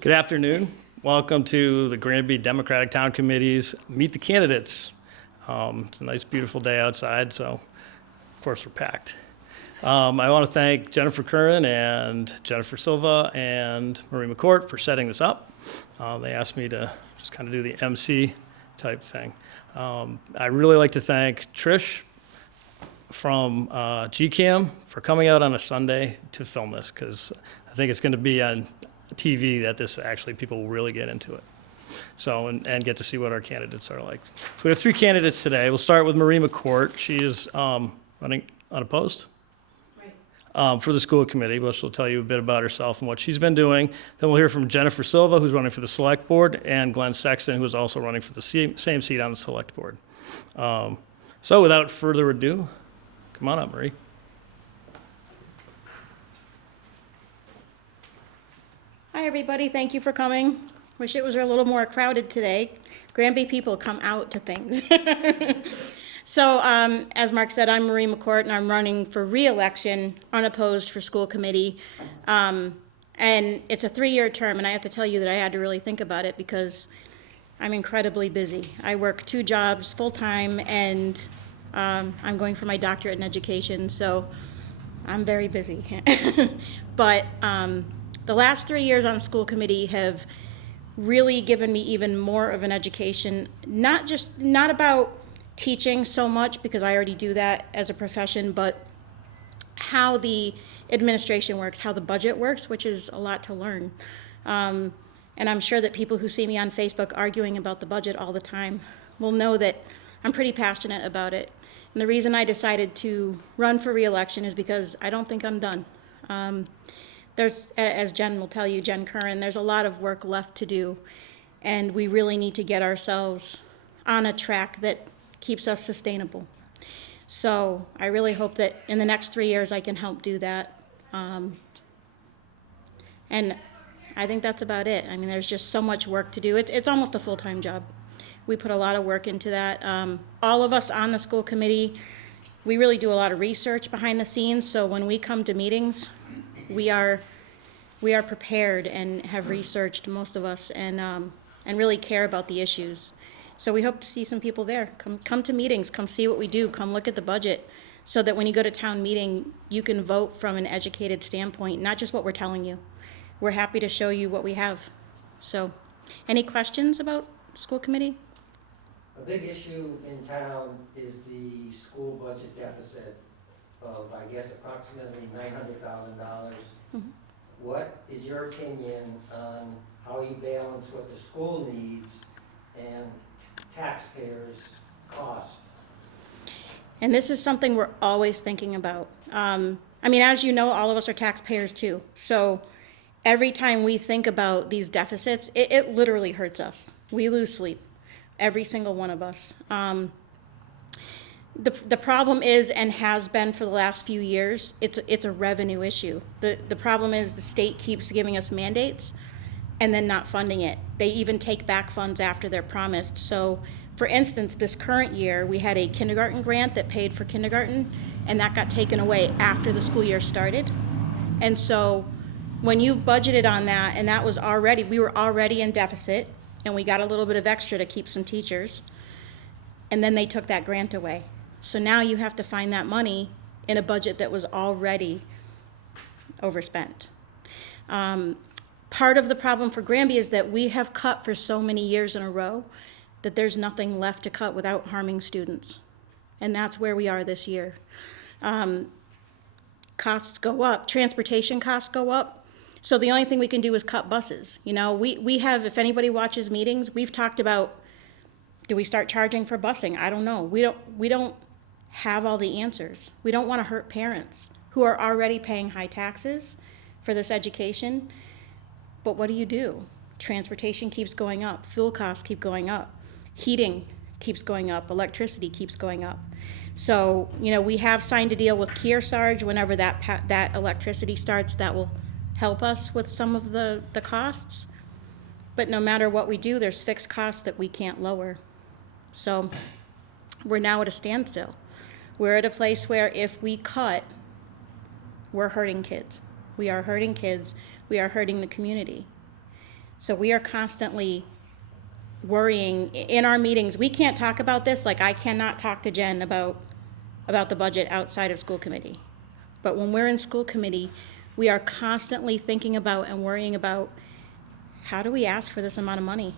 Good afternoon. Welcome to the Granby Democratic Town Committee's Meet the Candidates. It's a nice, beautiful day outside, so of course we're packed. I want to thank Jennifer Curran and Jennifer Silva and Marie Mccourt for setting this up. They asked me to just kind of do the MC type thing. I really like to thank Trish from GCAM for coming out on a Sunday to film this, because I think it's going to be on TV that this actually people will really get into it. So, and get to see what our candidates are like. So we have three candidates today. We'll start with Marie Mccourt. She is running unopposed for the school committee, but she'll tell you a bit about herself and what she's been doing. Then we'll hear from Jennifer Silva, who's running for the select board, and Glenn Sexton, who is also running for the same seat on the select board. So without further ado, come on up, Marie. Hi, everybody. Thank you for coming. Wish it was a little more crowded today. Granby people come out to things. So, as Mark said, I'm Marie Mccourt, and I'm running for re-election, unopposed for school committee. And it's a 3-year term, and I have to tell you that I had to really think about it because I'm incredibly busy. I work 2 jobs full-time, and I'm going for my doctorate in education, so I'm very busy. But the last 3 years on the school committee have really given me even more of an education, not about teaching so much, because I already do that as a profession, but how the administration works, how the budget works, which is a lot to learn. And I'm sure that people who see me on Facebook arguing about the budget all the time will know that I'm pretty passionate about it. And the reason I decided to run for re-election is because I don't think I'm done. There's, as Jen will tell you, Jen Curran, there's a lot of work left to do, and we really need to get ourselves on a track that keeps us sustainable. So I really hope that in the next 3 years I can help do that. And I think that's about it. I mean, there's just so much work to do. It's almost a full-time job. We put a lot of work into that. All of us on the school committee, we really do a lot of research behind the scenes, so when we come to meetings, we are prepared and have researched, most of us, and really care about the issues. So we hope to see some people there. Come to meetings, come see what we do, come look at the budget, so that when you go to town meeting, you can vote from an educated standpoint, not just what we're telling you. We're happy to show you what we have. So, any questions about school committee? A big issue in town is the school budget deficit of, I guess, approximately $900,000. Mm-hmm. What is your opinion on how you balance what the school needs and taxpayers' cost? And this is something we're always thinking about. I mean, as you know, all of us are taxpayers too. So every time we think about these deficits, it literally hurts us. We lose sleep, every single one of us. The problem is, and has been for the last few years, it's a revenue issue. The problem is the state keeps giving us mandates and then not funding it. They even take back funds after they're promised. So, for instance, this current year, we had a kindergarten grant that paid for kindergarten, and that got taken away after the school year started. And so, when you've budgeted on that, and that was already, we were already in deficit, and we got a little bit of extra to keep some teachers, and then they took that grant away. So now you have to find that money in a budget that was already overspent. Part of the problem for Granby is that we have cut for so many years in a row that there's nothing left to cut without harming students. And that's where we are this year. Costs go up, transportation costs go up. So the only thing we can do is cut buses. You know, we have, if anybody watches meetings, we've talked about, do we start charging for busing? I don't know. We don't have all the answers. We don't want to hurt parents who are already paying high taxes for this education. But what do? Transportation keeps going up. Fuel costs keep going up. Heating keeps going up. Electricity keeps going up. So, you know, we have signed a deal with Kearsarge. Whenever that electricity starts, that will help us with some of the costs. But no matter what we do, there's fixed costs that we can't lower. So we're now at a standstill. We're at a place where if we cut, we're hurting kids. We are hurting kids. We are hurting the community. So we are constantly worrying in our meetings. We can't talk about this, like I cannot talk to Jen about the budget outside of school committee. But when we're in school committee, we are constantly thinking about and worrying about, how do we ask for this amount of money?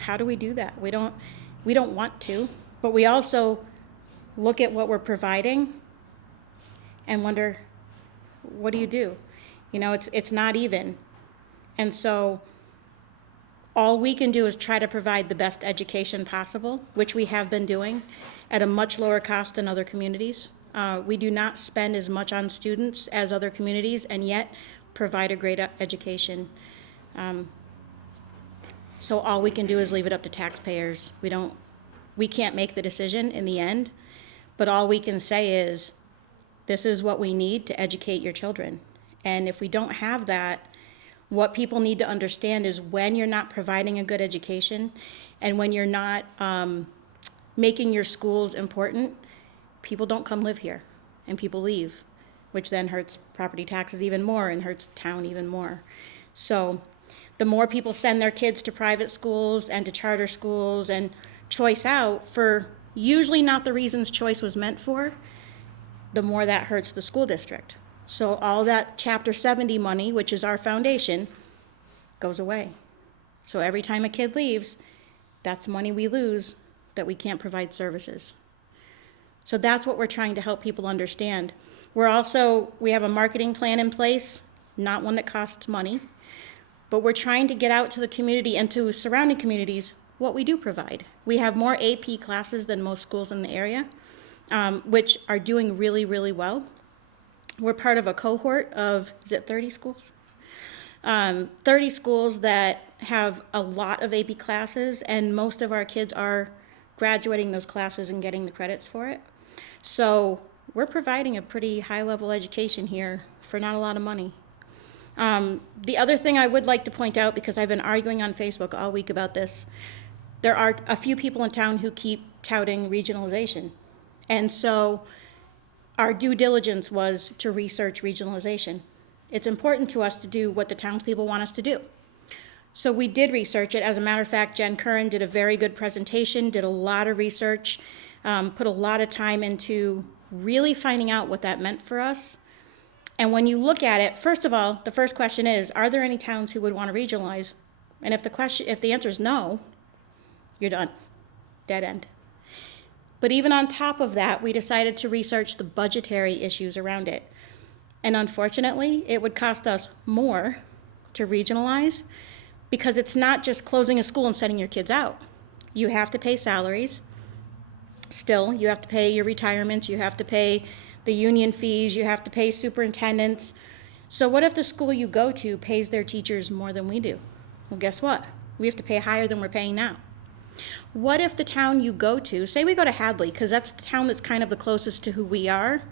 How do we do that? We don't want to, but we also look at what we're providing and wonder, what do you do? You know, it's not even. And so all we can do is try to provide the best education possible, which we have been doing at a much lower cost than other communities. We do not spend as much on students as other communities and yet provide a great education. So all we can do is leave it up to taxpayers. We can't make the decision in the end, but all we can say is, this is what we need to educate your children. And if we don't have that, what people need to understand is when you're not providing a good education and when you're not making your schools important, people don't come live here and people leave, which then hurts property taxes even more and hurts the town even more. So the more people send their kids to private schools and to charter schools and choice out for usually not the reasons choice was meant for, the more that hurts the school district. So all that Chapter 70 money, which is our foundation, goes away. So every time a kid leaves, that's money we lose that we can't provide services. So that's what we're trying to help people understand. We have a marketing plan in place, not one that costs money, but we're trying to get out to the community and to surrounding communities what we do provide. We have more AP classes than most schools in the area, which are doing really, really well. We're part of a cohort of, 30 schools? 30 schools that have a lot of AP classes, and most of our kids are graduating those classes and getting the credits for it. So we're providing a pretty high-level education here for not a lot of money. The other thing I would like to point out, because I've been arguing on Facebook all week about this, there are a few people in town who keep touting regionalization. And so our due diligence was to research regionalization. It's important to us to do what the townspeople want us to do. So we did research it. As a matter of fact, Jen Curran did a very good presentation, did a lot of research, put a lot of time into really finding out what that meant for us. And when you look at it, first of all, the first question is, are there any towns who would want to regionalize? And if the answer is no, you're done, dead end. But even on top of that, we decided to research the budgetary issues around it. And unfortunately, it would cost us more to regionalize because it's not just closing a school and sending your kids out. You have to pay salaries. Still, you have to pay your retirements, you have to pay the union fees, you have to pay superintendents. So what if the school you go to pays their teachers more than we do? Well, guess what? We have to pay higher than we're paying now. What if the town you go to, say we go to Hadley, because that's the town that's kind of the closest to who we are.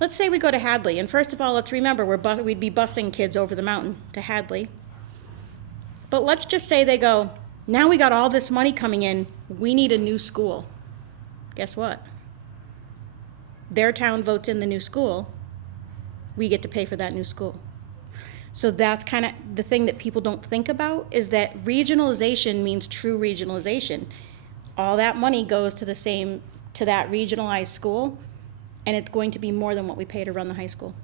Let's say we go to Hadley, and first of all, let's remember we'd be busing kids over the mountain to Hadley. But let's just say they go, now we got all this money coming in, we need a new school. Guess what? Their town votes in the new school, we get to pay for that new school. So that's kind of the thing that people don't think about, is that regionalization means true regionalization. All that money goes to that regionalized school, and it's going to be more than what we pay to run the high school.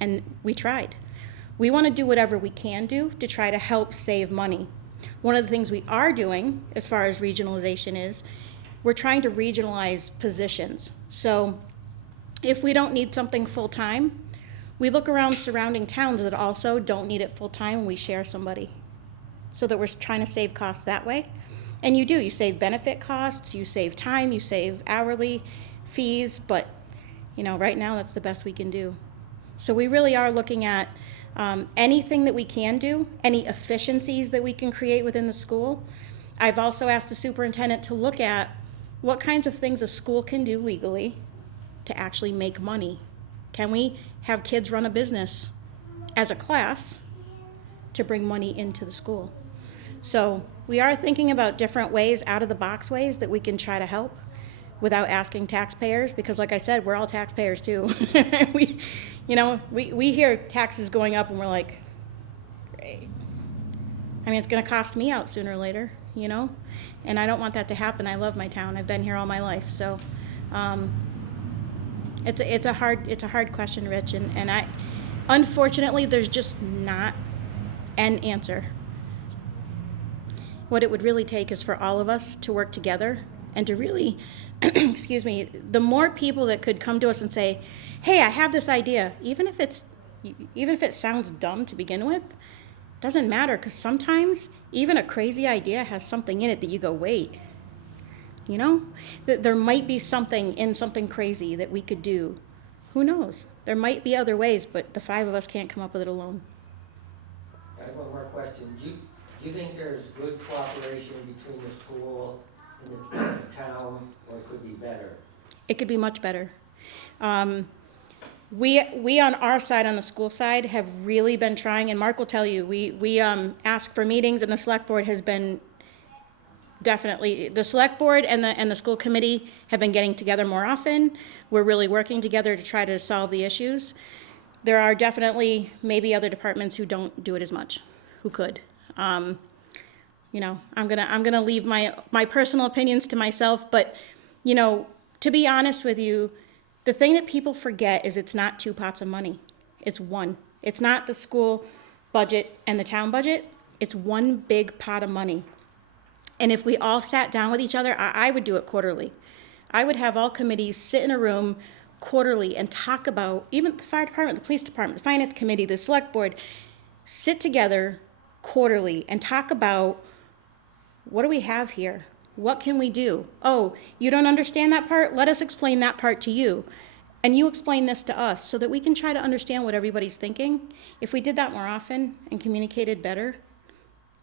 And we tried. We want to do whatever we can do to try to help save money. One of the things we are doing as far as regionalization is, we're trying to regionalize positions. So if we don't need something full-time, we look around surrounding towns that also don't need it full-time, and we share somebody so that we're trying to save costs that way. And you save benefit costs, you save time, you save hourly fees, but right now that's the best we can do. So we really are looking at anything that we can do, any efficiencies that we can create within the school. I've also asked the superintendent to look at what kinds of things a school can do legally to actually make money. Can we have kids run a business as a class to bring money into the school? So we are thinking about different ways, out of the box ways that we can try to help without asking taxpayers, because like I said, we're all taxpayers too. we hear taxes going up and we're like, great. I mean, it's gonna cost me out sooner or later, you know? And I don't want that to happen. I love my town. I've been here all my life, so, it's a hard question, Rich, and unfortunately, there's just not an answer. What it would really take is for all of us to work together and to really, excuse me, the more people that could come to us and say, hey, I have this idea, even if it sounds dumb to begin with, doesn't matter, because sometimes even a crazy idea has something in it that you go, wait, you know? That there might be something in something crazy that we could do. Who knows? There might be other ways, but the 5 of us can't come up with it alone. I have one more question. Do you think there's good cooperation between the school and the town, or it could be better? It could be much better. We on our side, on the school side, have really been trying, and Mark will tell you, we ask for meetings, and the select board has been definitely, the select board and the school committee have been getting together more often. We're really working together to try to solve the issues. There are definitely maybe other departments who don't do it as much, who could. You know, I'm gonna leave my personal opinions to myself, but, you know, to be honest with you, the thing that people forget is it's not 2 pots of money. It's one. It's not the school budget and the town budget. It's one big pot of money. And if we all sat down with each other, I would do it quarterly. I would have all committees sit in a room quarterly and talk about, even the fire department, the police department, the finance committee, the select board, sit together quarterly and talk about, what do we have here? What can we do? Oh, you don't understand that part? Let us explain that part to you. And you explain this to us so that we can try to understand what everybody's thinking. If we did that more often and communicated better,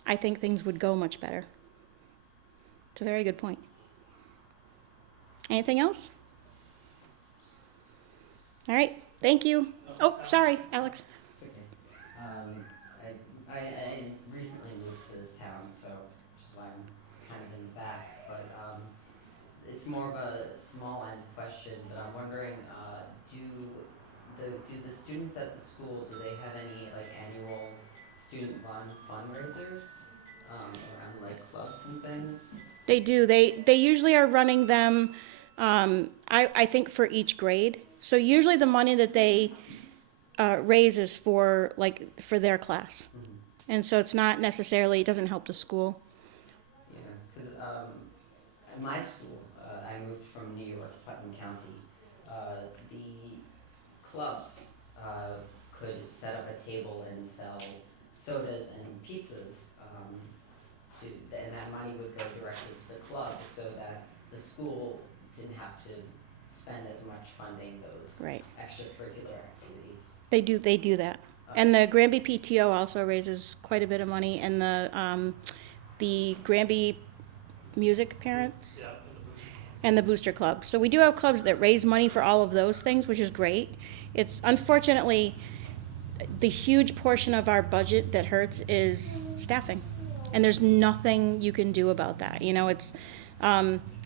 I think things would go much better. It's a very good point. Anything else? All right, thank you. Oh, sorry, Alex. It's okay. I recently moved to this town, so which is why I'm kind of in the back. But it's more of a small end question. But I'm wondering, do the students at the school, do they have any like annual student run fundraisers around like clubs and things? They do. They usually are running them. I think for each grade. So usually the money that they raise is for their class. Mm-hmm. And so it's not necessarily, it doesn't help the school. Yeah, because at my school, I moved from New York, Putnam County. The clubs could set up a table and sell sodas and pizzas, and that money would go directly to the club, so that the school didn't have to spend as much funding those Right. extracurricular activities. They do that. And the Granby PTO also raises quite a bit of money, and the Granby music parents. Yeah. And the Booster Club. So we do have clubs that raise money for all of those things, which is great. It's unfortunately, the huge portion of our budget that hurts is staffing. And there's nothing you can do about that. You know, it's,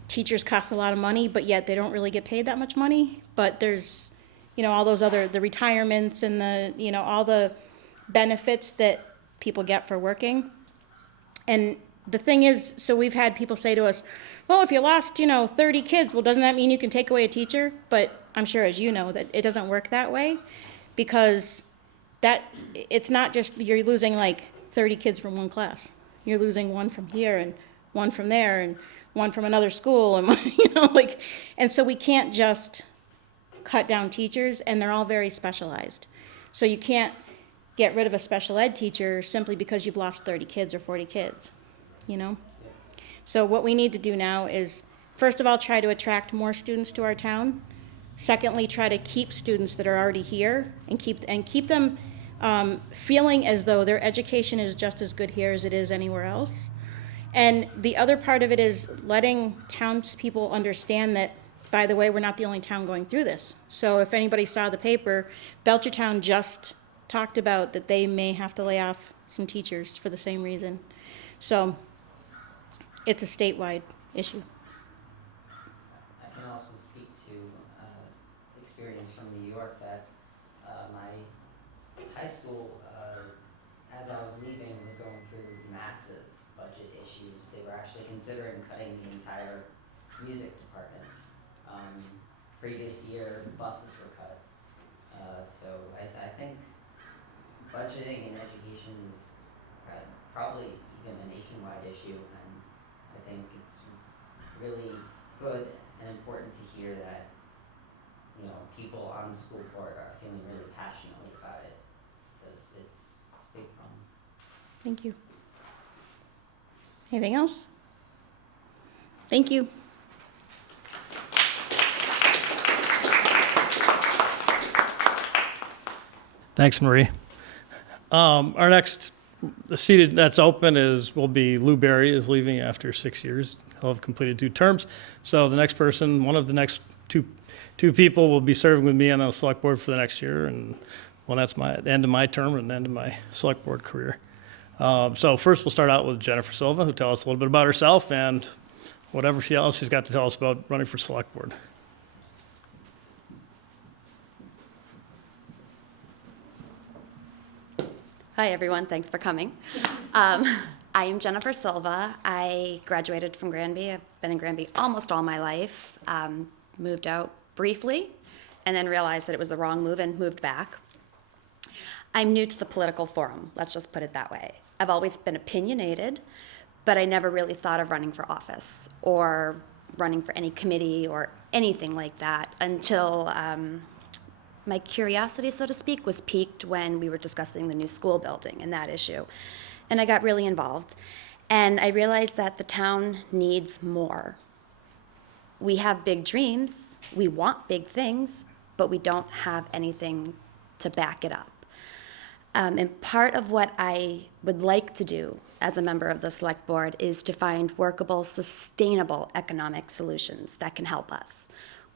teachers cost a lot of money, but yet they don't really get paid that much money. But there's, you know, all those the retirements and all the benefits that people get for working. And the thing is, so we've had people say to us, well, if you lost, 30 kids, well, doesn't that mean you can take away a teacher? But I'm sure, as you know, that it doesn't work that way, because it's not just you're losing like 30 kids from one class. You're losing one from here and one from there and one from another school, and and so we can't just cut down teachers, and they're all very specialized. So you can't get rid of a special ed teacher simply because you've lost 30 kids or 40 kids, So what we need to do now is, first of all, try to attract more students to our town. Secondly, try to keep students that are already here and keep them feeling as though their education is just as good here as it is anywhere else. And the other part of it is letting townspeople understand that, by the way, we're not the only town going through this. So if anybody saw the paper, Belchertown just talked about that they may have to lay off some teachers for the same reason. So it's a statewide issue. I can also speak to experience from New York that my high school, as I was leaving, was going through math massive budget issues. They were actually considering cutting the entire music department. Previous year, buses were cut. So I think budgeting in education is probably even a nationwide issue, and I think it's really good and important to hear that, you know, people on the school board are feeling really passionately about it, because it's a big problem. Thank you. Anything else? Thank you. Thanks, Marie. Our next, the seat that's open will be Lou Berry is leaving after 6 years. He'll have completed 2 terms. So the next person, one of the next two people will be serving with me on the select board for the next year. And well, that's the end of my term and the end of my select board career. So first we'll start out with Jennifer Silva, who tells us a little bit about herself and whatever else she's got to tell us about running for select board. Hi, everyone. Thanks for coming. I am Jennifer Silva. I graduated from Granby. I've been in Granby almost all my life. Moved out briefly and then realized that it was the wrong move and moved back. I'm new to the political forum. Let's just put it that way. I've always been opinionated, but I never really thought of running for office or running for any committee or anything like that until my curiosity, so to speak, was piqued when we were discussing the new school building and that issue. And I got really involved. And I realized that the town needs more. We have big dreams, we want big things, but we don't have anything to back it up. And part of what I would like to do as a member of the select board is to find workable, sustainable economic solutions that can help us.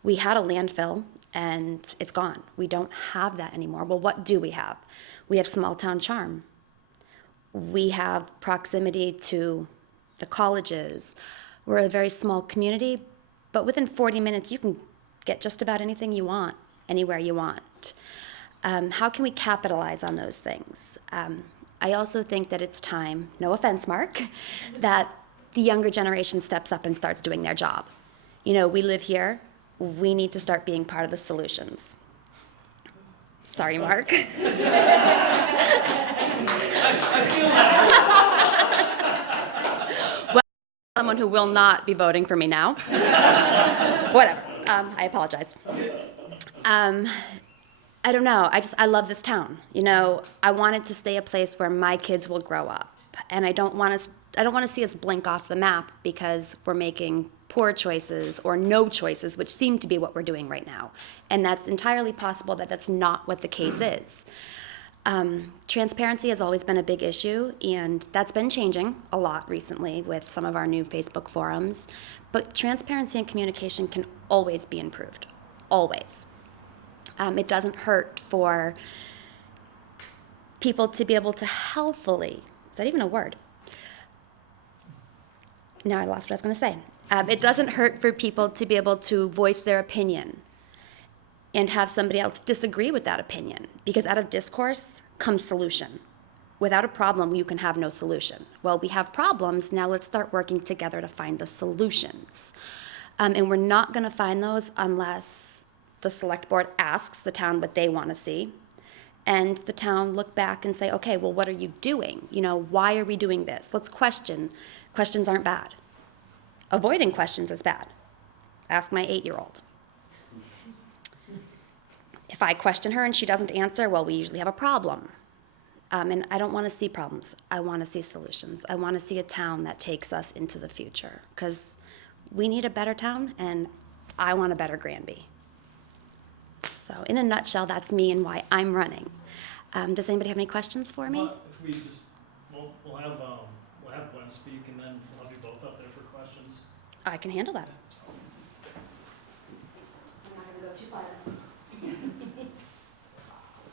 We had a landfill and it's gone. We don't have that anymore. Well, what do we have? We have small town charm. We have proximity to the colleges. We're a very small community, but within 40 minutes you can get just about anything you want, anywhere you want. How can we capitalize on those things? I also think that it's time, no offense, Mark, that the younger generation steps up and starts doing their job. You know, we live here. We need to start being part of the solutions. Sorry, Mark. Well, someone who will not be voting for me now. Whatever. I apologize. I don't know. I love this town. You know, I want it to stay a place where my kids will grow up, and I don't want to see us blink off the map because we're making poor choices or no choices, which seem to be what we're doing right now. And that's entirely possible that that's not what the case is. Transparency has always been a big issue, and that's been changing a lot recently with some of our new Facebook forums. But transparency and communication can always be improved, always. It doesn't hurt for people to be able to healthfully, is that even a word? Now I lost what I was going to say. It doesn't hurt for people to be able to voice their opinion and have somebody else disagree with that opinion, because out of discourse comes solution. Without a problem, you can have no solution. Well, we have problems, now let's start working together to find the solutions. And we're not going to find those unless the select board asks the town what they want to see, and the town look back and say, okay, well, what are you doing? You know, why are we doing this? Let's question. Questions aren't bad. Avoiding questions is bad. Ask my 8-year-old. If I question her and she doesn't answer, well, we usually have a problem. And I don't want to see problems. I want to see solutions. I want to see a town that takes us into the future, because we need a better town, and I want a better Granby. So in a nutshell, that's me and why I'm running. Does anybody have any questions for me? Well, if we just, we'll have Glenn speak, and then we'll have you both up there for questions. I can handle that. I'm not going to go too far.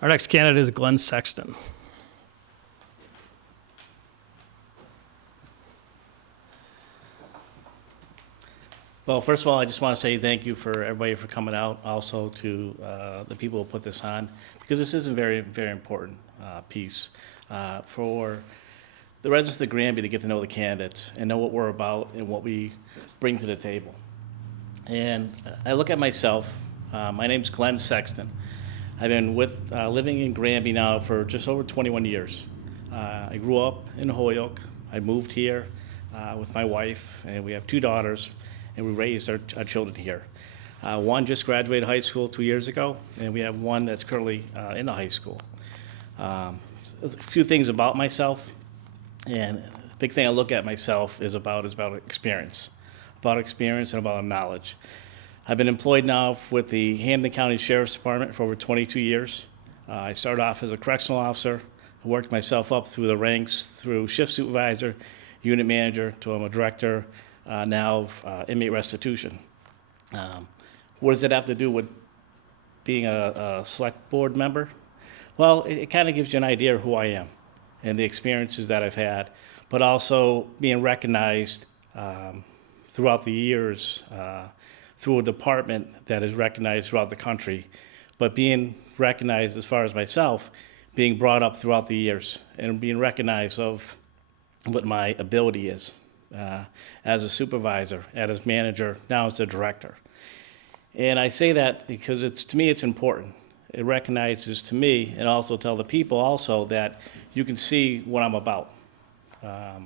Our next candidate is Glenn Sexton. Well, first of all, I just want to say thank you for everybody for coming out, also to the people who put this on, because this is a very, very important piece for the residents of Granby to get to know the candidates and know what we're about and what we bring to the table. And I look at myself. My name's Glenn Sexton. I've been living in Granby now for just over 21 years. I grew up in Holyoke. I moved here with my wife, and we have 2 daughters, and we raised our children here. One just graduated high school 2 years ago, and we have one that's currently in the high school. A few things about myself, and the big thing I look at myself is about experience and about knowledge. I've been employed now with the Hampden County Sheriff's Department for over 22 years. I started off as a correctional officer. I worked myself up through the ranks, through shift supervisor, unit manager, to I'm a director now of inmate restitution. What does it have to do with being a select board member? Well, it kind of gives you an idea of who I am and the experiences that I've had, but also being recognized throughout the years through a department that is recognized throughout the country, but being recognized as far as myself, being brought up throughout the years and being recognized of what my ability is as a supervisor, as manager, now as a director. And I say that because to me it's important. It recognizes to me and also tell the people also that you can see what I'm about. I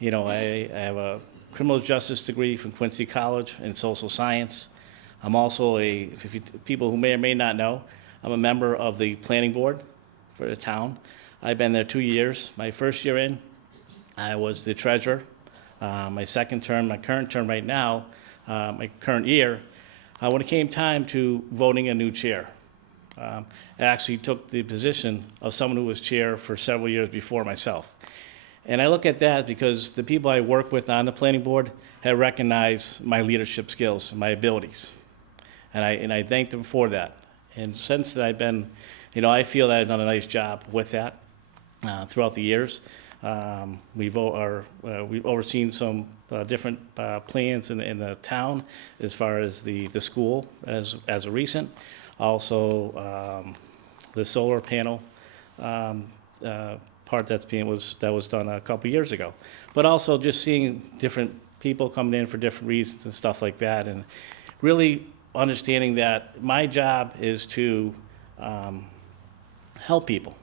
have a criminal justice degree from Quincy College in social science. I'm also people who may or may not know, I'm a member of the planning board for the town. I've been there 2 years. My first year in, I was the treasurer. My second term, my current term right now, my current year, when it came time to voting a new chair, I actually took the position of someone who was chair for several years before myself. And I look at that because the people I work with on the planning board have recognized my leadership skills, my abilities. And I thank them for that. And since that I've been, I feel that I've done a nice job with that throughout the years. We've overseen some different plans in the town as far as the school as a recent. Also, the solar panel part that was done a couple years ago. But also just seeing different people coming in for different reasons and stuff like that, and really understanding that my job is to help people.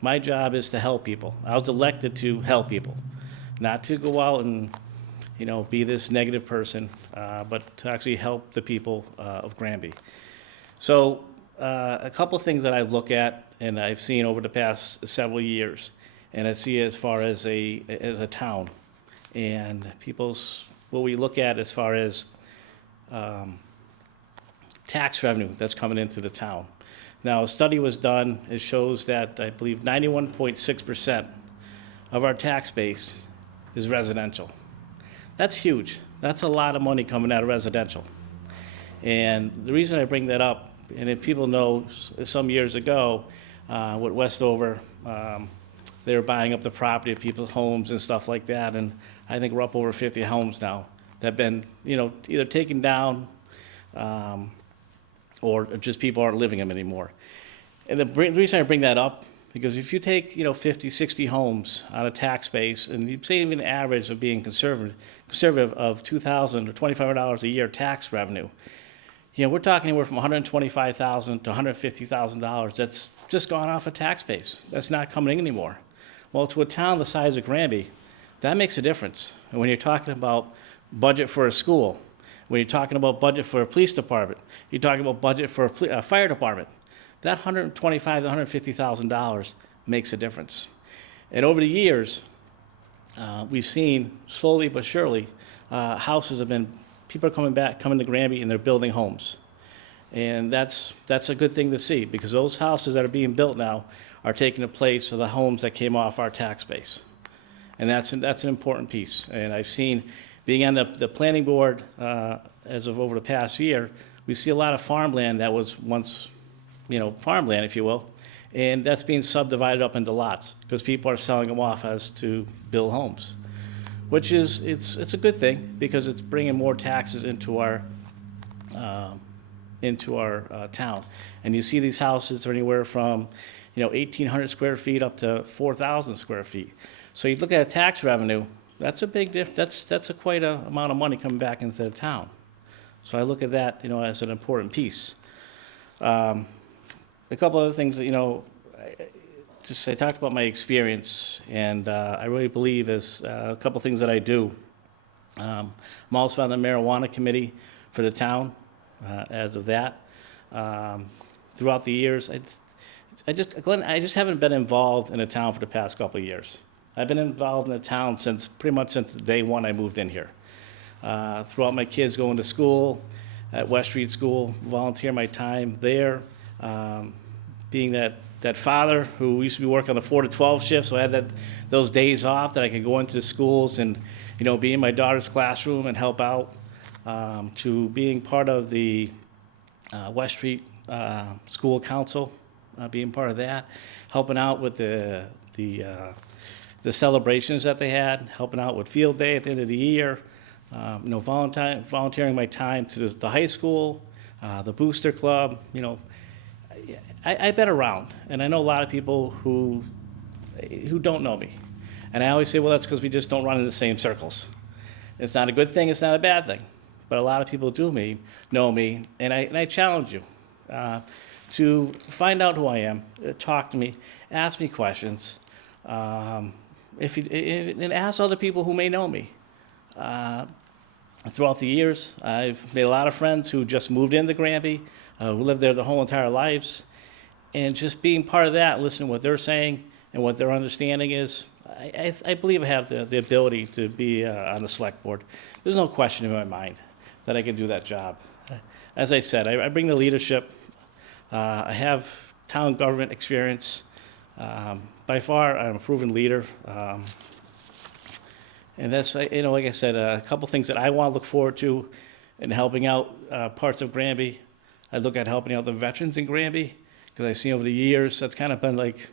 My job is to help people. I was elected to help people, not to go out and, be this negative person, but to actually help the people of Granby. So a couple of things that I look at and I've seen over the past several years, and I see as far as a town, and what we look at as far as tax revenue that's coming into the town. Now, a study was done. It shows that I believe 91.6% of our tax base is residential. That's huge. That's a lot of money coming out of residential. And the reason I bring that up, and if people know, some years ago, with Westover, they were buying up the property of people's homes and stuff like that. And I think we're up over 50 homes now that have been, either taken down, or just people aren't living them anymore. And the reason I bring that up, because if you take, 50, 60 homes on a tax base, and you say even an average of being conservative of $2,000 or $2,500 a year tax revenue, we're talking anywhere from $125,000 to $150,000 that's just gone off a tax base. That's not coming in anymore. Well, to a town the size of Granby, that makes a difference. And when you're talking about budget for a school, when you're talking about budget for a police department, you're talking about budget for a fire department, that $125,000 to $150,000 makes a difference. And over the years, we've seen slowly but surely, people are coming to Granby and they're building homes. And that's a good thing to see, because those houses that are being built now are taking the place of the homes that came off our tax base. And that's an important piece. And I've seen, being on the planning board as of over the past year, we see a lot of farmland that was once, farmland, if you will, and that's being subdivided up into lots because people are selling them off as to build homes, which is, it's a good thing because it's bringing more taxes into our town. And you see these houses are anywhere from, 1,800 square feet up to 4,000 square feet. So you look at tax revenue, that's a big that's quite a amount of money coming back into the town. So I look at that, as an important piece. A couple other things that, I talked about my experience, and I really believe is a couple things that I do. I'm also on the marijuana committee for the town as of that. Throughout the years, Glenn, I just haven't been involved in the town for the past couple of years. I've been involved in the town pretty much since day one I moved in here. Throughout my kids going to school, at West Street School, volunteer my time there, being that father who used to be working on the 4 to 12 shift, so I had those days off that I could go into the schools and, be in my daughter's classroom and help out, to being part of the West Street School Council, being part of that, helping out with the celebrations that they had, helping out with field day at the end of the year, volunteering my time to the high school, the booster club. I've been around, and I know a lot of people who don't know me. And I always say, well, that's because we just don't run in the same circles. It's not a good thing, it's not a bad thing. But a lot of people know me, and I challenge you to find out who I am, talk to me, ask me questions, and ask other people who may know me. Throughout the years, I've made a lot of friends who just moved into Granby, who lived there their whole entire lives. And just being part of that, listening to what they're saying and what their understanding is, I believe I have the ability to be on the select board. There's no question in my mind that I can do that job. As I said, I bring the leadership. I have town government experience. By far, I'm a proven leader. And that's, like I said, a couple things that I want to look forward to in helping out parts of Granby. I look at helping out the veterans in Granby, because I've seen over the years that's kind of been like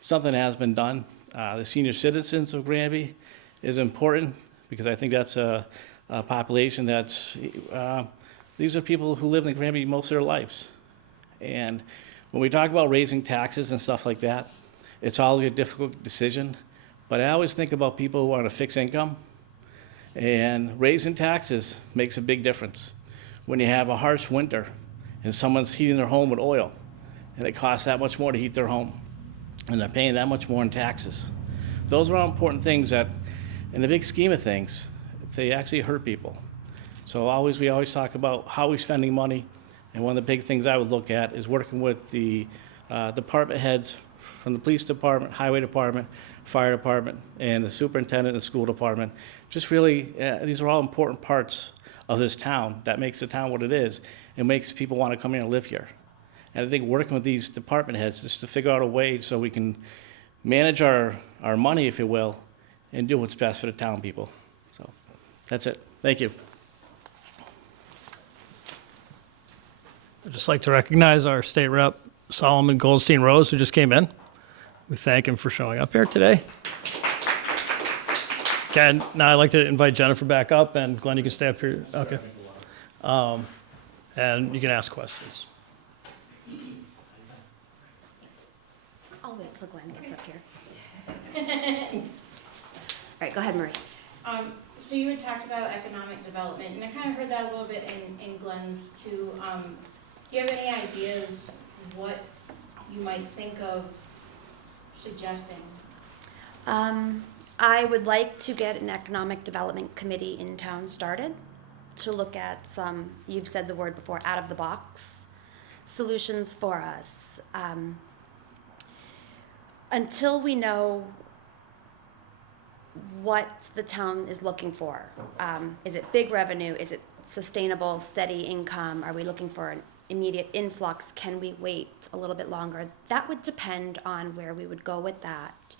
something that has been done. The senior citizens of Granby is important, because I think that's a population that's, these are people who live in Granby most of their lives. And when we talk about raising taxes and stuff like that, it's always a difficult decision. But I always think about people who are on a fixed income, and raising taxes makes a big difference. When you have a harsh winter and someone's heating their home with oil, and it costs that much more to heat their home, and they're paying that much more in taxes. Those are all important things that, in the big scheme of things, they actually hurt people. So we always talk about how we're spending money, and one of the big things I would look at is working with the department heads from the police department, highway department, fire department, and the superintendent and the school department. Just really, these are all important parts of this town that makes the town what it is. It makes people want to come here and live here. And I think working with these department heads just to figure out a way so we can manage our money, if you will, and do what's best for the town people. So that's it. Thank you. I'd just like to recognize our state rep, Solomon Goldstein Rose, who just came in. We thank him for showing up here today. Okay, now I'd like to invite Jennifer back up, and Glenn, you can stay up here. Okay. And you can ask questions. I'll wait till Glenn gets up here. All right, go ahead, Marie. So you had talked about economic development, and I kind of heard that a little bit in Glenn's too. Do you have any ideas what you might think of suggesting? I would like to get an economic development committee in town started to look at some, you've said the word before, out of the box solutions for us. Until we know what the town is looking for. Is it big revenue? Is it sustainable, steady income? Are we looking for an immediate influx? Can we wait a little bit longer? That would depend on where we would go with that.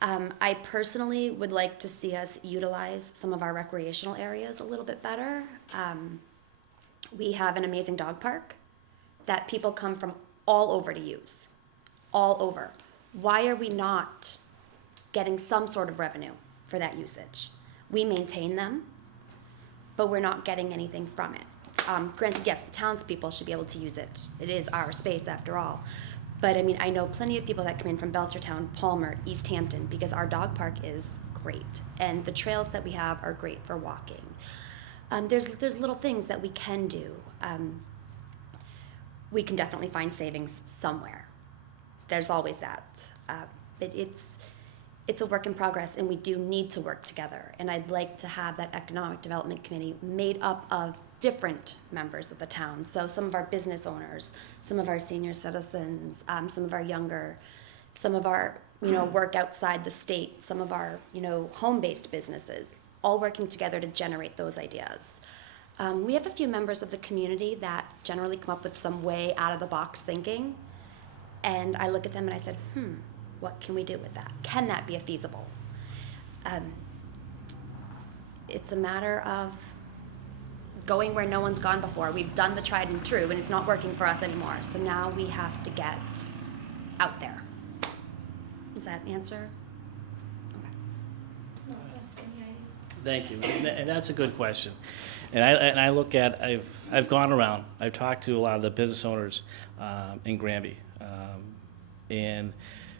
I personally would like to see us utilize some of our recreational areas a little bit better. We have an amazing dog park that people come from all over to use, all over. Why are we not getting some sort of revenue for that usage? We maintain them, but we're not getting anything from it. Granted, yes, the townspeople should be able to use it. It is our space after all. But I mean, I know plenty of people that come in from Belchertown, Palmer, East Hampton, because our dog park is great, and the trails that we have are great for walking. There's little things that we can do. We can definitely find savings somewhere. There's always that. But it's a work in progress, and we do need to work together. And I'd like to have that economic development committee made up of different members of the town. So some of our business owners, some of our senior citizens, some of our younger, some of our, work outside the state, some of our, home-based businesses, all working together to generate those ideas. We have a few members of the community that generally come up with some way out-of-the-box thinking, and I look at them and I said, what can we do with that? Can that be feasible? It's a matter of going where no one's gone before. We've done the tried and true, and it's not working for us anymore. So now we have to get out there. Does that answer? Okay. Thank you, and that's a good question. And I look at, I've gone around, I've talked to a lot of the business owners in Granby, and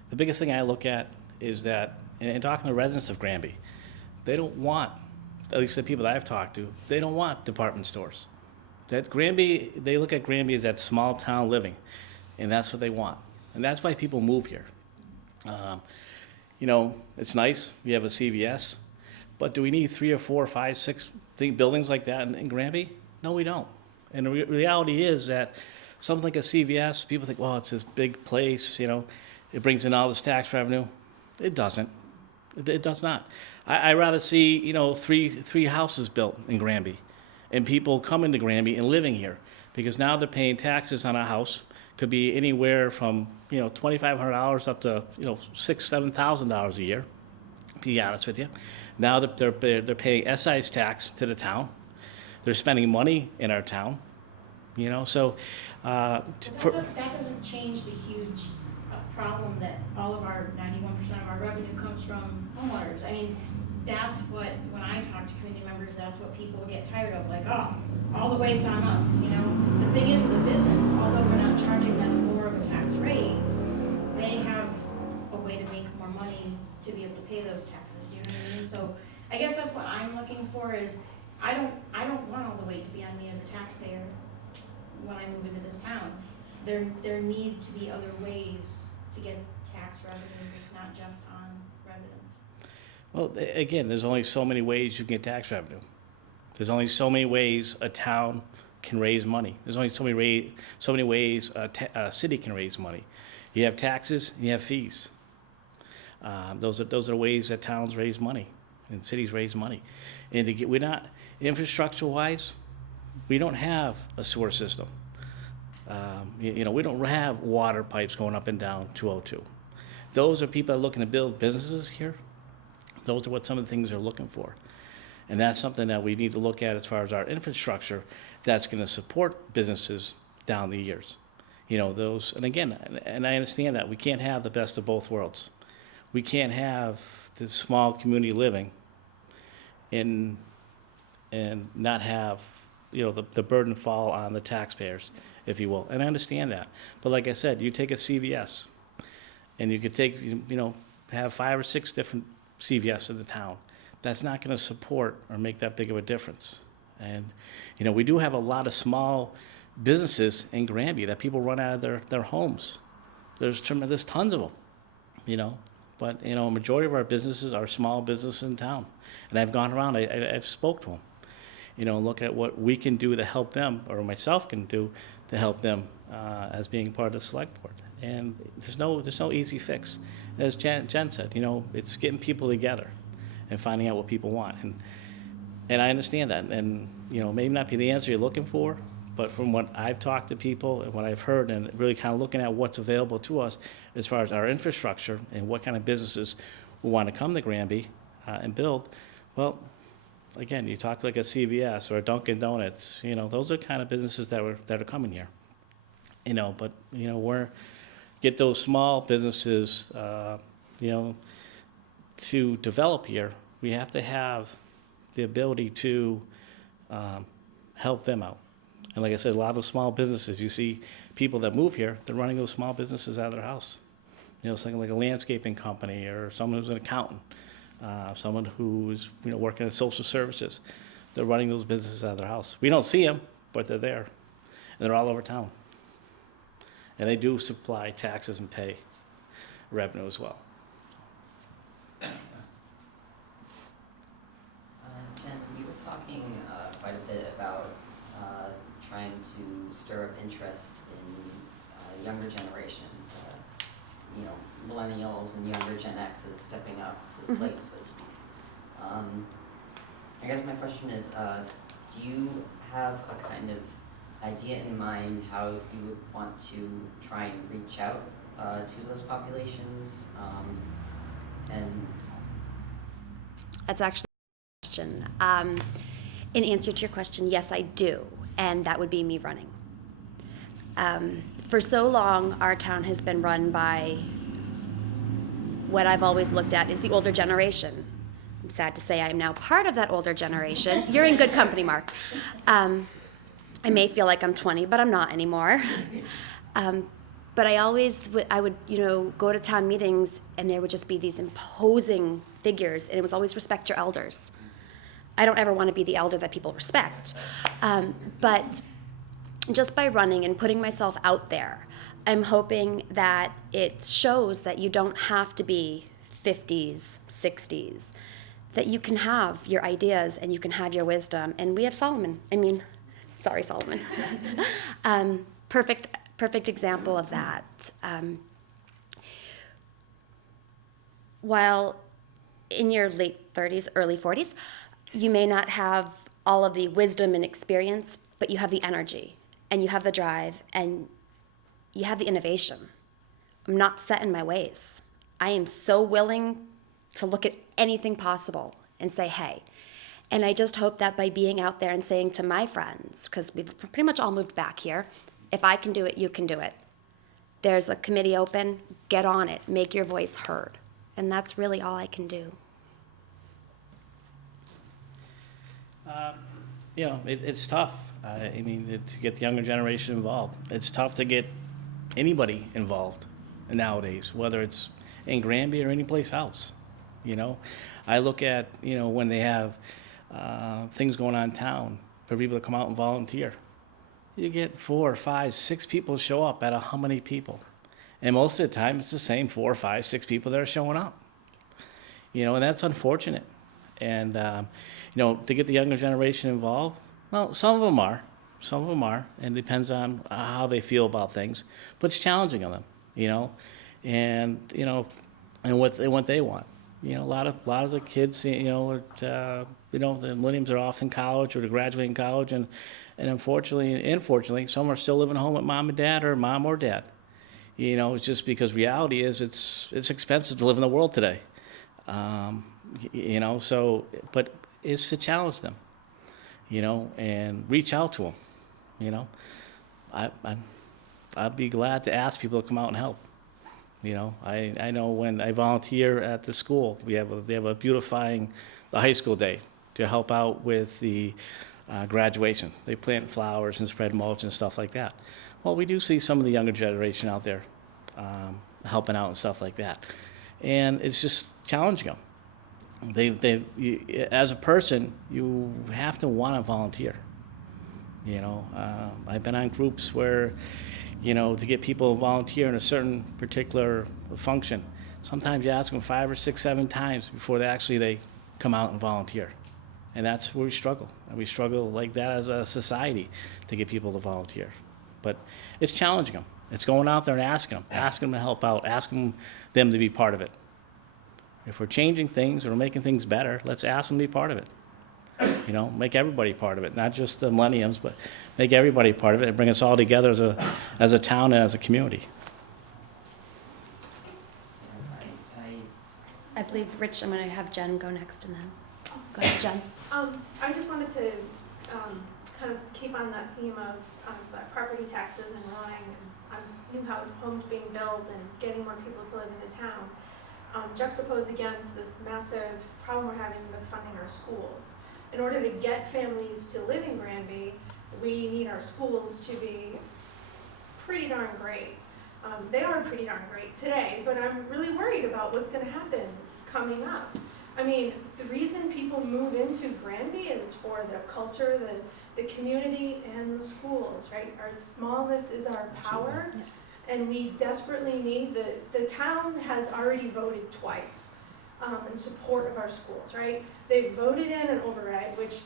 the biggest thing I look at is that, and talking to residents of Granby, they don't want, at least the people that I've talked to, they don't want department stores. That Granby, they look at Granby as that small town living, and that's what they want, and that's why people move here. It's nice, we have a CVS, but do we need 3 or 4 or 5, 6 buildings like that in Granby? No, we don't. And the reality is that something like a CVS, people think, well, it's this big place, it brings in all this tax revenue. It doesn't. It does not. I'd rather see, 3 houses built in Granby, and people coming to Granby and living here, because now they're paying taxes on a house. Could be anywhere from, $2,500 up to, $6,000, $7,000 a year, to be honest with you. Now that they're paying excise tax to the town, they're spending money in our town, so. That doesn't change the huge problem that all of our 91% of our revenue comes from homeowners. I mean, that's what, when I talk to community members, that's what people get tired of, like, oh, all the weight's on us, The thing is with a business, although we're not charging them more of a tax rate, they have a way to make more money to be able to pay those taxes, do you know what I mean? So I guess that's what I'm looking for is, I don't want all the weight to be on me as a taxpayer when I move into this town. There need to be other ways to get tax revenue. It's not just on residents. Well, again, there's only so many ways you can get tax revenue. There's only so many ways a town can raise money. There's only so many ways a city can raise money. You have taxes, and you have fees. Those are ways that towns raise money and cities raise money. And we're not, infrastructure-wise, we don't have a sewer system. We don't have water pipes going up and down 202. Those are people that are looking to build businesses here. Those are what some of the things they're looking for. And that's something that we need to look at as far as our infrastructure that's going to support businesses down the years. And again, and I understand that we can't have the best of both worlds. We can't have this small community living and not have, the burden fall on the taxpayers, if you will. And I understand that. But like I said, you take a CVS, and you could take, have 5 or 6 different CVS in the town. That's not going to support or make that big of a difference. And, we do have a lot of small businesses in Granby that people run out of their homes. There's tons of them, But, a majority of our businesses are small businesses in town. And I've gone around, I've spoke to them, look at what we can do to help them, or myself can do to help them as being part of the select board. And there's no easy fix. As Jen said, it's getting people together and finding out what people want. And I understand that. And, maybe not be the answer you're looking for, but from what I've talked to people and what I've heard, and really kind of looking at what's available to us as far as our infrastructure and what kind of businesses we want to come to Granby and build, well, again, you talk like a CVS or a Dunkin' Donuts, those are the kind of businesses that are coming here. But, we're get those small businesses, to develop here, we have to have the ability to help them out. And like I said, a lot of small businesses, you see people that move here, they're running those small businesses out of their house. You know, something like a landscaping company, or someone who's an accountant, someone who's, you know, working in social services. They're running those businesses out of their house. We don't see them, but they're there, and they're all over town. And they do supply taxes and pay revenue as well. Jen, you were talking quite a bit about trying to stir up interest in younger generations, you know, millennials and younger Gen X's stepping up to the plate, so to speak. I guess my question is, do you have a kind of idea in mind how you would want to try and reach out to those populations? And That's actually a question. In answer to your question, yes, I do, and that would be me running. For so long, our town has been run by what I've always looked at is the older generation. I'm sad to say I'm now part of that older generation. You're in good company, Mark. I may feel like I'm 20, but I'm not anymore. But I would, you know, go to town meetings, and there would just be these imposing figures, and it was always respect your elders. I don't ever want to be the elder that people respect. But just by running and putting myself out there, I'm hoping that it shows that you don't have to be 50s, 60s, that you can have your ideas and you can have your wisdom. And we have Solomon. Solomon. Perfect example of that. While in your late 30s, early 40s, you may not have all of the wisdom and experience, but you have the energy, and you have the drive, and you have the innovation. I'm not set in my ways. I am so willing to look at anything possible and say, hey. And I just hope that by being out there and saying to my friends, because we've pretty much all moved back here, if I can do it, you can do it. There's a committee open, get on it, make your voice heard. And that's really all I can do. You know, it's tough. I mean, to get the younger generation involved. It's tough to get anybody involved nowadays, whether it's in Granby or any place else. You know, I look at, you know, when they have things going on in town for people to come out and volunteer. You get 4, 5, 6 people show up out of how many people? And most of the time, it's the same 4, 5, 6 people that are showing up. You know, and that's unfortunate. And, you know, to get the younger generation involved, well, some of them are, and it depends on how they feel about things. But it's challenging on them, you know, and, you know, and what they want. You know, a lot of the kids, you know, the millennials are off in college or they're graduating college, and unfortunately, some are still living home with mom and dad, or mom or dad. You know, it's just because reality is it's expensive to live in the world today. You know, so, but it's to challenge them, you know, and reach out to them, you know. I'd be glad to ask people to come out and help. You know, I know when I volunteer at the school, they have a beautifying the high school day to help out with the graduation. They plant flowers and spread mulch and stuff like that. Well, we do see some of the younger generation out there helping out and stuff like that. And it's just challenging them. As a person, you have to want to volunteer. You know, I've been on groups where, you know, to get people to volunteer in a certain particular function, sometimes you ask them 5 or 6, 7 times before they come out and volunteer. And that's where we struggle. And we struggle like that as a society to get people to volunteer. But it's challenging them. It's going out there and asking them to help out, asking them to be part of it. If we're changing things or making things better, let's ask them to be part of it. You know, make everybody part of it, not just the millenniums, but make everybody part of it and bring us all together as a town and as a community. I believe, Rich, I'm going to have Jen go next, and then go ahead, Jen. I just wanted to kind of keep on that theme of property taxes and running and new homes being built and getting more people to live in the town. Juxtaposed against this massive problem we're having with funding our schools. In order to get families to live in Granby, we need our schools to be pretty darn great. They are pretty darn great today, but I'm really worried about what's gonna happen coming up. I mean, the reason people move into Granby is for the culture, the community, and the schools, right? Our smallness is our power, and we desperately need, the town has already voted twice in support of our schools, right? They voted in an override, which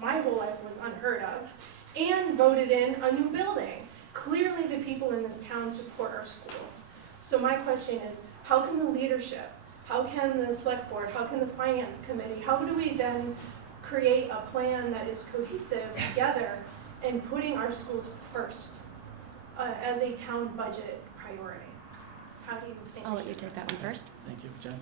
my whole life was unheard of, and voted in a new building. Clearly the people in this town support our schools. So my question is, how can the leadership, how can the select board, how can the finance committee, how do we then create a plan that is cohesive together and putting our schools first as a town budget priority? How do you think? I'll let you take that one first. Thank you, Jen.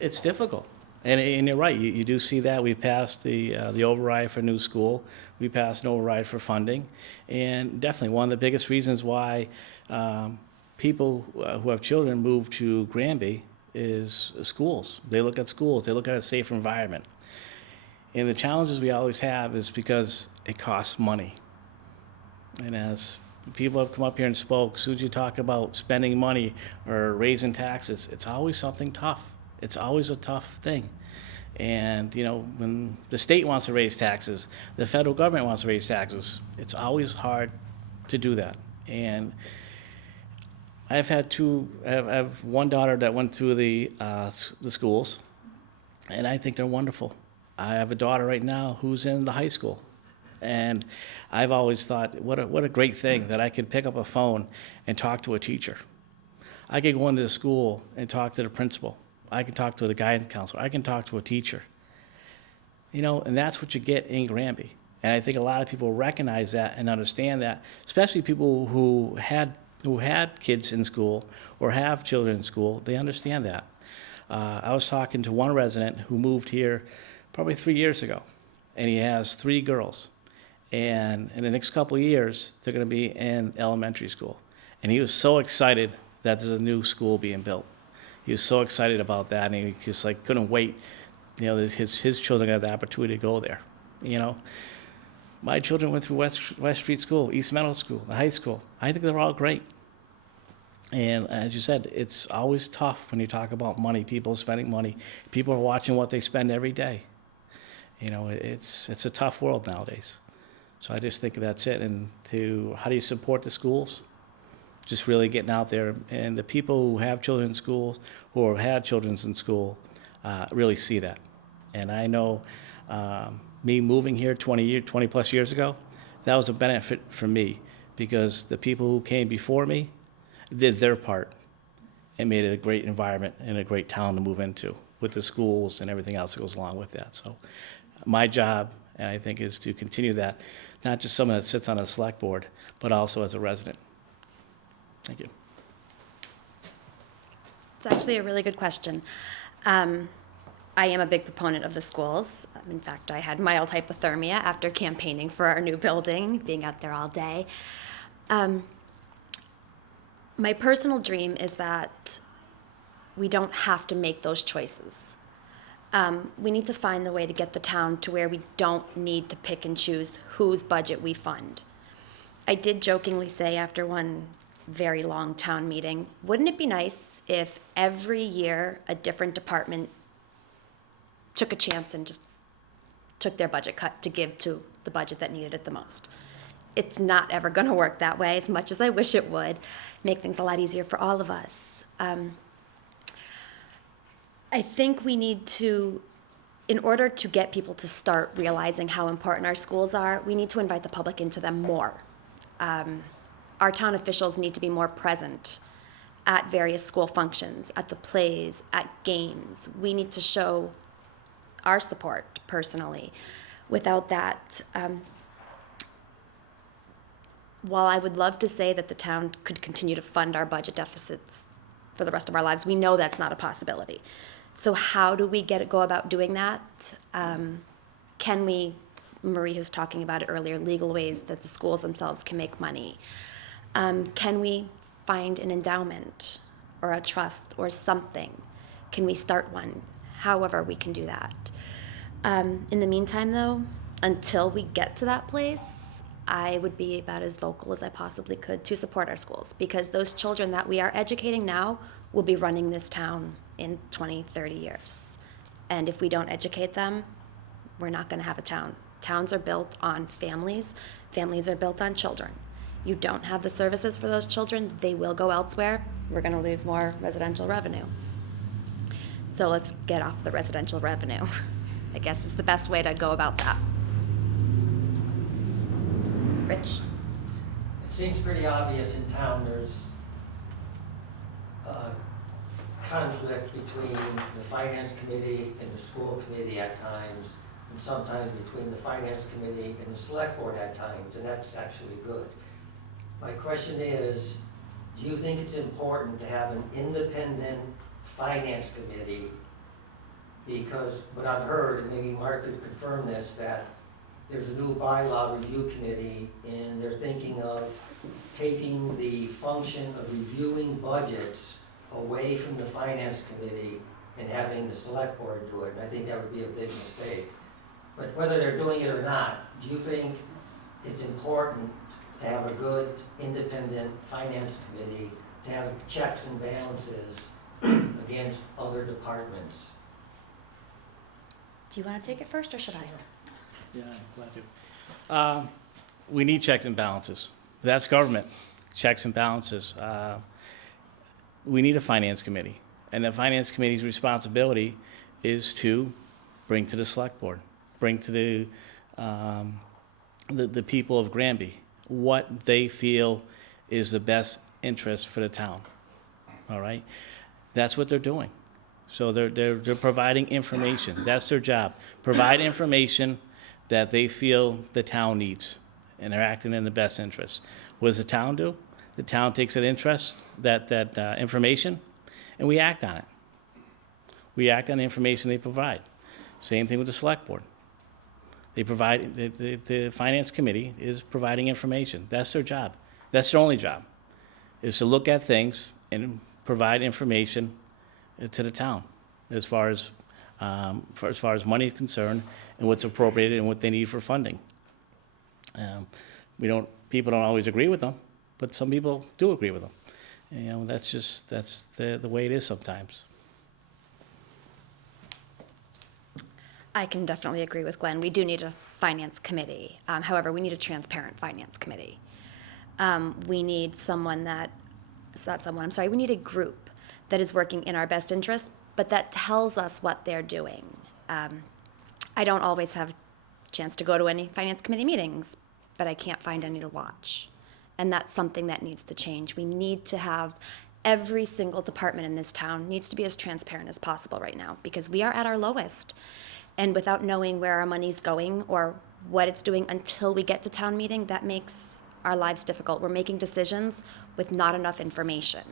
It's difficult, and you're right. You do see that we passed the override for new school. We passed an override for funding, and definitely one of the biggest reasons why people who have children move to Granby is schools. They look at schools. They look at a safer environment. And the challenges we always have is because it costs money. And as people have come up here and spoke, as soon as you talk about spending money or raising taxes, it's always something tough. It's always a tough thing. And, you know, when the state wants to raise taxes, the federal government wants to raise taxes, it's always hard to do that. And I have one daughter that went through the schools, and I think they're wonderful. I have a daughter right now who's in the high school. And I've always thought, what a great thing that I could pick up a phone and talk to a teacher. I could go into the school and talk to the principal. I can talk to the guidance counselor. I can talk to a teacher. You know, and that's what you get in Granby. And I think a lot of people recognize that and understand that, especially people who had kids in school or have children in school. They understand that. I was talking to one resident who moved here probably 3 years ago, and he has 3 girls. And in the next couple of years, they're going to be in elementary school. And he was so excited that there's a new school being built. He was so excited about that, and he just like couldn't wait. You know, his children got the opportunity to go there. You know, my children went through West Street School, East Meadow School, the high school. I think they're all great. And as you said, it's always tough when you talk about money, people spending money. People are watching what they spend every day. You know, it's a tough world nowadays. So I just think that's it. And how do you support the schools? Just really getting out there. And the people who have children in schools, or have had children in school, really see that. And I know me moving here 20 plus years ago, that was a benefit for me, because the people who came before me did their part and made it a great environment and a great town to move into, with the schools and everything else that goes along with that. So my job, and I think, is to continue that, not just someone that sits on a select board, but also as a resident. Thank you. It's actually a really good question. I am a big proponent of the schools. In fact, I had mild hypothermia after campaigning for our new building, being out there all day. My personal dream is that we don't have to make those choices. We need to find the way to get the town to where we don't need to pick and choose whose budget we fund. I did jokingly say after one very long town meeting, wouldn't it be nice if every year a different department took a chance and just took their budget cut to give to the budget that needed it the most? It's not ever going to work that way, as much as I wish it would. Make things a lot easier for all of us. I think we need to, in order to get people to start realizing how important our schools are, we need to invite the public into them more. Our town officials need to be more present at various school functions, at the plays, at games. We need to show our support personally. Without that, while I would love to say that the town could continue to fund our budget deficits for the rest of our lives, we know that's not a possibility. So how do we go about doing that? Can we, Marie was talking about it earlier, legal ways that the schools themselves can make money? Can we find an endowment or a trust or something? Can we start one? However we can do that. In the meantime, though, until we get to that place, I would be about as vocal as I possibly could to support our schools, because those children that we are educating now will be running this town in 20, 30 years. And if we don't educate them, we're not going to have a town. Towns are built on families. Families are built on children. You don't have the services for those children, they will go elsewhere. We're going to lose more residential revenue. So let's get off the residential revenue. I guess is the best way to go about that. Rich? It seems pretty obvious in town there's conflict between the finance committee and the school committee at times, and sometimes between the finance committee and the select board at times, and that's actually good. My question is, do you think it's important to have an independent finance committee? Because what I've heard, and maybe Mark could confirm this, that there's a new bylaw review committee, and they're thinking of taking the function of reviewing budgets away from the finance committee and having the select board do it, and I think that would be a big mistake. But whether they're doing it or not, do you think it's important to have a good independent finance committee, to have checks and balances against other departments? Do you want to take it first, or should I? Yeah, I'm glad to. We need checks and balances. That's government, checks and balances. We need a finance committee, and the finance committee's responsibility is to bring to the select board, bring to the people of Granby what they feel is the best interest for the town. All right, that's what they're doing. So they're providing information. That's their job. Provide information that they feel the town needs, and they're acting in the best interest. What does the town do? The town takes that interest, that information, and we act on it. We act on the information they provide. Same thing with the select board. They provide, the finance committee is providing information. That's their job. That's their only job, is to look at things and provide information to the town as far as money is concerned and what's appropriated and what they need for funding. People don't always agree with them, but some people do agree with them. And, that's the way it is sometimes. I can definitely agree with Glenn. We do need a finance committee. However, we need a transparent finance committee. We need we need a group that is working in our best interest, but that tells us what they're doing. I don't always have a chance to go to any finance committee meetings, but I can't find any to watch. And that's something that needs to change. We need to have every single department in this town needs to be as transparent as possible right now, because we are at our lowest. And without knowing where our money's going or what it's doing until we get to town meeting, that makes our lives difficult. We're making decisions with not enough information.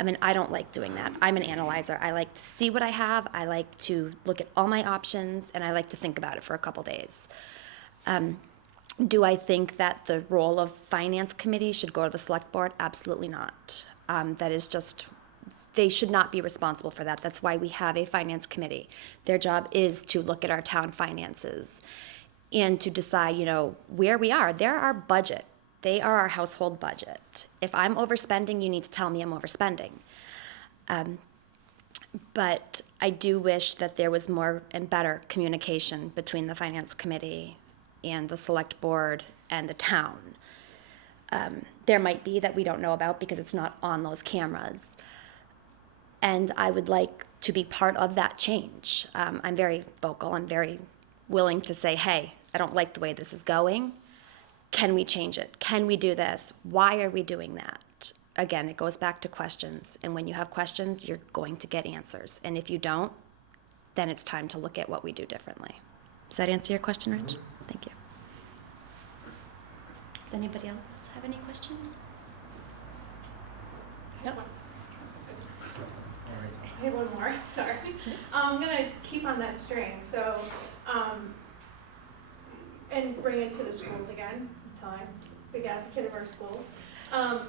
I mean, I don't like doing that. I'm an analyzer. I like to see what I have. I like to look at all my options, and I like to think about it for a couple days. Do I think that the role of finance committee should go to the select board? Absolutely not. That is just, they should not be responsible for that. That's why we have a finance committee. Their job is to look at our town finances and to decide, where we are. They're our budget. They are our household budget. If I'm overspending, you need to tell me I'm overspending. But I do wish that there was more and better communication between the finance committee and the select board and the town. There might be that we don't know about because it's not on those cameras. And I would like to be part of that change. I'm very vocal. I'm very willing to say, hey, I don't like the way this is going. Can we change it? Can we do this? Why are we doing that? Again, it goes back to questions. And when you have questions, you're going to get answers. And if you don't, then it's time to look at what we do differently. Does that answer your question, Rich? Thank you. Does anybody else have any questions? No. I have one more, sorry. I'm gonna keep on that string, so, and bring it to the schools again, until I'm a big advocate of our schools.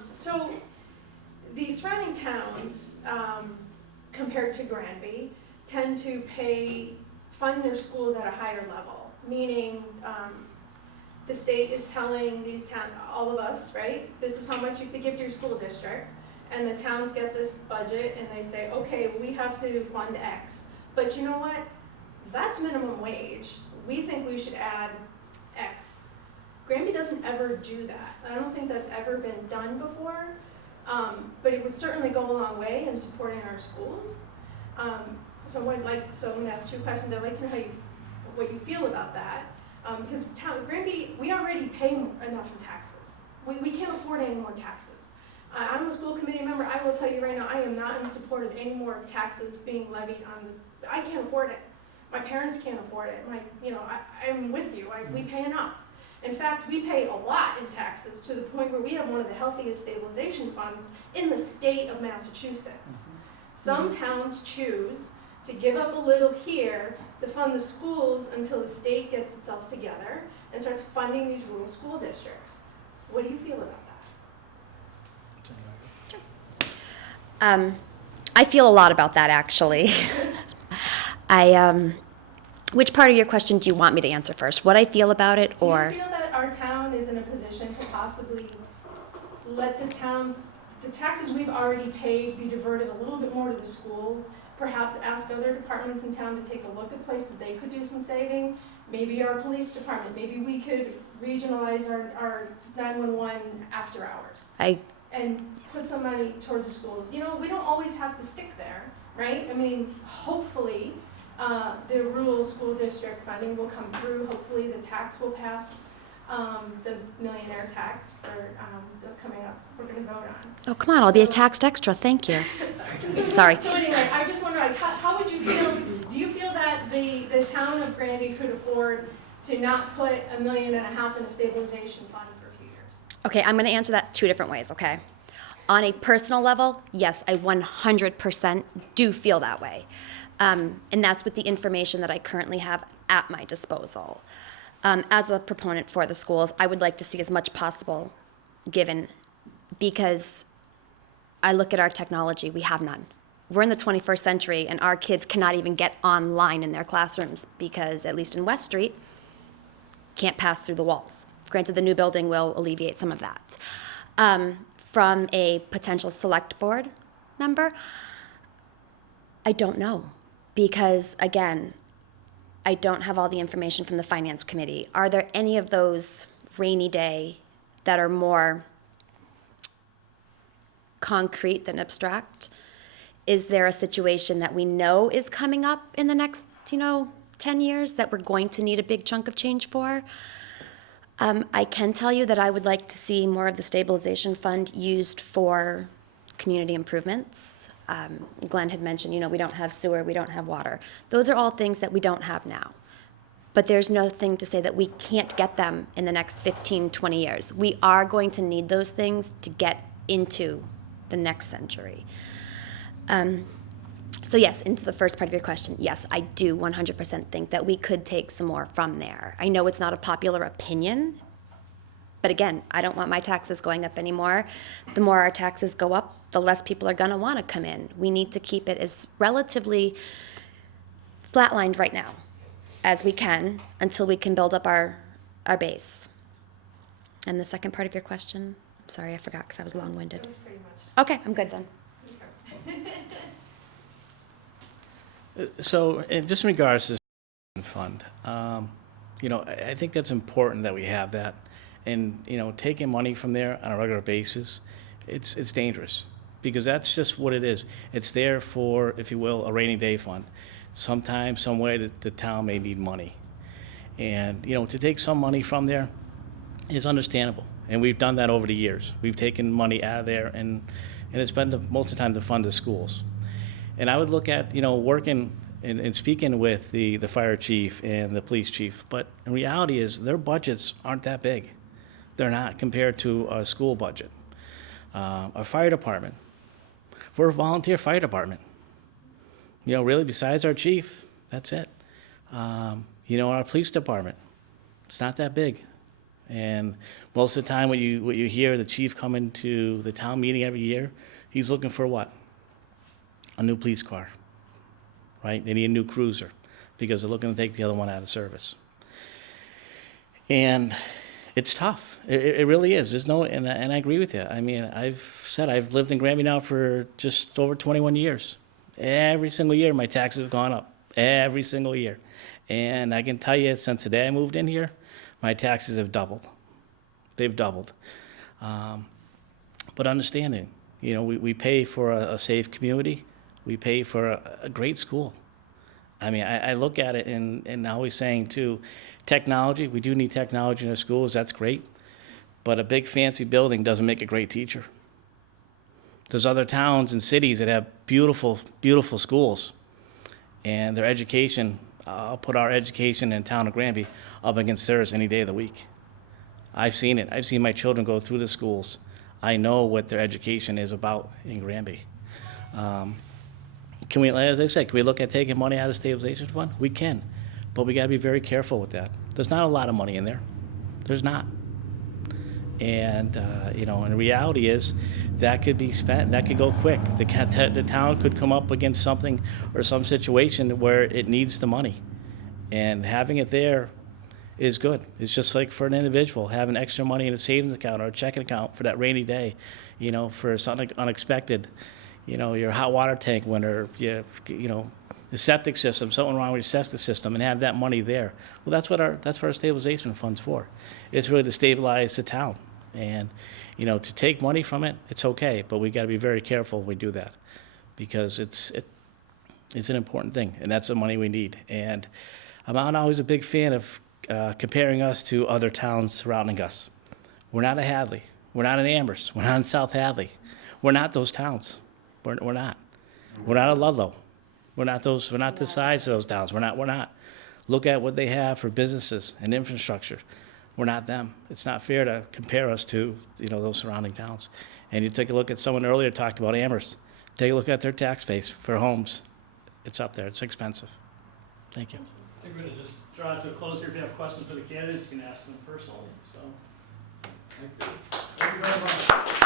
So, the surrounding towns, compared to Granby, tend to fund their schools at a higher level, meaning, the state is telling all of us, right, this is how much you could give to your school district, and the towns get this budget, and they say, okay, we have to fund X. But you know what? That's minimum wage. We think we should add X. Granby doesn't ever do that. I don't think that's ever been done before, but it would certainly go a long way in supporting our schools. So I'm going to ask 2 questions. I'd like to know what you feel about that. Because Granby, we already pay enough in taxes. We can't afford any more taxes. I'm a school committee member. I will tell you right now, I am not in support of any more taxes being levied on I can't afford it. My parents can't afford it. I'm with you. We pay enough. In fact, we pay a lot in taxes to the point where we have one of the healthiest stabilization funds in the state of Massachusetts. Some towns choose to give up a little here to fund the schools until the state gets itself together and starts funding these rural school districts. What do you feel about that? I feel a lot about that, actually. Which part of your question do you want me to answer first? What I feel about it, or? Do you feel that our town is in a position to possibly let the taxes we've already paid be diverted a little bit more to the schools? Perhaps ask other departments in town to take a look at places they could do some saving. Maybe our police department, maybe we could regionalize our 911 after hours. And put some money towards the schools. We don't always have to stick there, right? I mean, hopefully the rural school district funding will come through. Hopefully the tax will pass, the millionaire tax that's coming up, we're going to vote on. Oh, come on, I'll be taxed extra, thank you. Sorry. So anyway, I just wonder, how would you feel, do you feel that the town of Granby could afford to not put $1.5 million in a stabilization fund for a few years? Okay, I'm going to answer that 2 different ways, okay? On a personal level, yes, I 100% do feel that way. And that's with the information that I currently have at my disposal. As a proponent for the schools, I would like to see as much possible given, because I look at our technology, we have none. We're in the 21st century, and our kids cannot even get online in their classrooms because, at least in West Street, can't pass through the walls. Granted, the new building will alleviate some of that. From a potential select board member, I don't know, because, again, I don't have all the information from the finance committee. Are there any of those rainy day that are more concrete than abstract? Is there a situation that we know is coming up in the next, 10 years that we're going to need a big chunk of change for? I can tell you that I would like to see more of the stabilization fund used for community improvements. Glenn had mentioned, we don't have sewer, we don't have water. Those are all things that we don't have now. But there's nothing to say that we can't get them in the next 15, 20 years. We are going to need those things to get into the next century. So yes, into the first part of your question, yes, I do 100% think that we could take some more from there. I know it's not a popular opinion, but again, I don't want my taxes going up anymore. The more our taxes go up, the less people are going to want to come in. We need to keep it as relatively flatlined right now as we can until we can build up our base. And the second part of your question, sorry, I forgot because I was long-winded. That was pretty much. Okay, I'm good then. So, just in regards to the fund, I think that's important that we have that. And, taking money from there on a regular basis, it's dangerous, because that's just what it is. It's there for, if you will, a rainy day fund. Sometime, some way that the town may need money. And, to take some money from there is understandable. And we've done that over the years. We've taken money out of there, and it's been most of the time to fund the schools. And I would look at, working and speaking with the fire chief and the police chief, but in reality is their budgets aren't that big. They're not compared to a school budget. Our fire department, we're a volunteer fire department. Really, besides our chief, that's it. Our police department, it's not that big. And most of the time what you hear the chief coming to the town meeting every year, he's looking for what? A new police car, right? They need a new cruiser because they're looking to take the other one out of service. And, It's tough. It really is. There's no, and I agree with you. I mean, I've lived in Granby now for just over 21 years. Every single year, my taxes have gone up. Every single year. And I can tell you, since the day I moved in here, my taxes have doubled. They've doubled. But understanding, you know, we pay for a safe community. We pay for a great school. I mean, I look at it and always saying too, technology, we do need technology in our schools, that's great. But a big fancy building doesn't make a great teacher. There's other towns and cities that have beautiful, beautiful schools. And their education, I'll put our education in town of Granby up against theirs any day of the week. I've seen it. I've seen my children go through the schools. I know what their education is about in Granby. Can we, as I said, can we look at taking money out of the stabilization fund? We can, but we gotta be very careful with that. There's not a lot of money in there. There's not. And, you know, and the reality is that could be spent, that could go quick. The town could come up against something or some situation where it needs the money. And having it there is good. It's just like for an individual, having extra money in a savings account or a checking account for that rainy day, you know, for something unexpected. You know, your hot water tank winter, you know, the septic system, something wrong with your septic system, and have that money there. Well, that's what our stabilization fund's for. It's really to stabilize the town. And, you know, to take money from it, it's okay, but we got to be very careful when we do that, because it's an important thing, and that's the money we need. And I'm not always a big fan of comparing us to other towns surrounding us. We're not a Hadley. We're not an Amherst. We're not in South Hadley. We're not those towns. We're not. We're not a Ludlow. We're not those. We're not the size of those towns. We're not. Look at what they have for businesses and infrastructure. We're not them. It's not fair to compare us to, you know, those surrounding towns. And you take a look at someone earlier talked about Amherst. Take a look at their tax base for homes. It's up there. It's expensive. Thank you. I think we're going to just draw it to a close here. If you have questions for the candidates, you can ask them personally. So, Thank you. Thank you very much.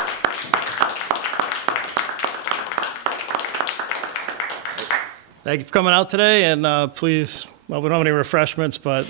thank you for coming out today, and please, well, we don't have any refreshments, but